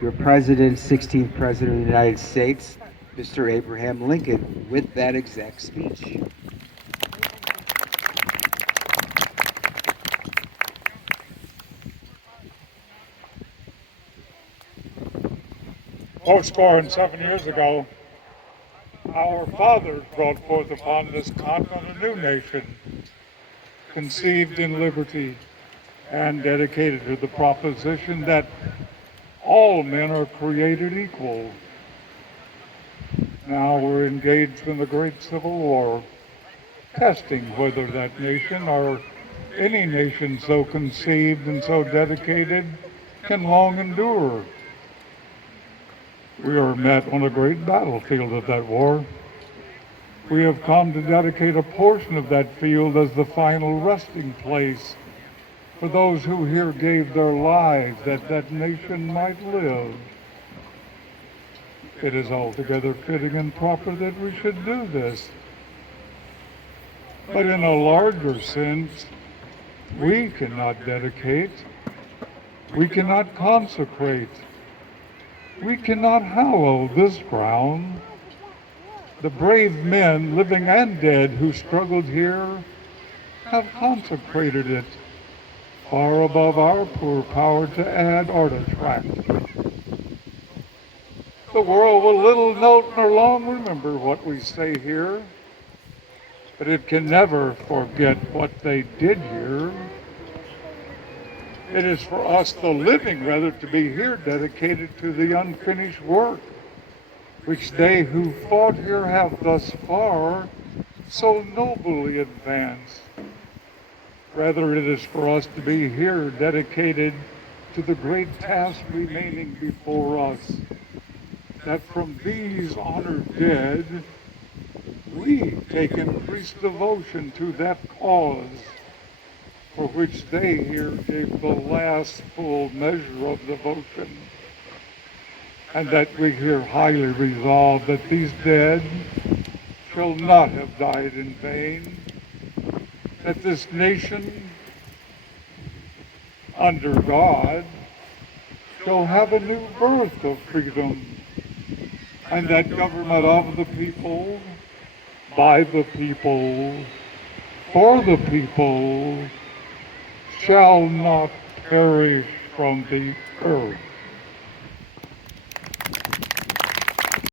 your president, 16th President of the United States, Mr. Abraham Lincoln, with that exact speech. Fourscore and 7 years ago, our fathers brought forth upon this continent a new nation, conceived in liberty and dedicated to the proposition that all men are created equal. Now we're engaged in the great Civil War, testing whether that nation or any nation so conceived and so dedicated can long endure. We are met on a great battlefield of that war. We have come to dedicate a portion of that field as the final resting place for those who here gave their lives that that nation might live. It is altogether fitting and proper that we should do this. But in a larger sense, we cannot dedicate, we cannot consecrate, we cannot hallow this ground. The brave men, living and dead, who struggled here have consecrated it far above our poor power to add or to detract. The world will little note nor long remember what we say here, but it can never forget what they did here. It is for us, the living, rather, to be here dedicated to the unfinished work which they who fought here have thus far so nobly advanced. Rather, it is for us to be here dedicated to the great task remaining before us, that from these honored dead, we take increased devotion to that cause for which they here gave the last full measure of devotion, and that we here highly resolve that these dead shall not have died in vain, that this nation under God shall have a new birth of freedom, and that government of the people, by the people, for the people, shall not perish from the earth.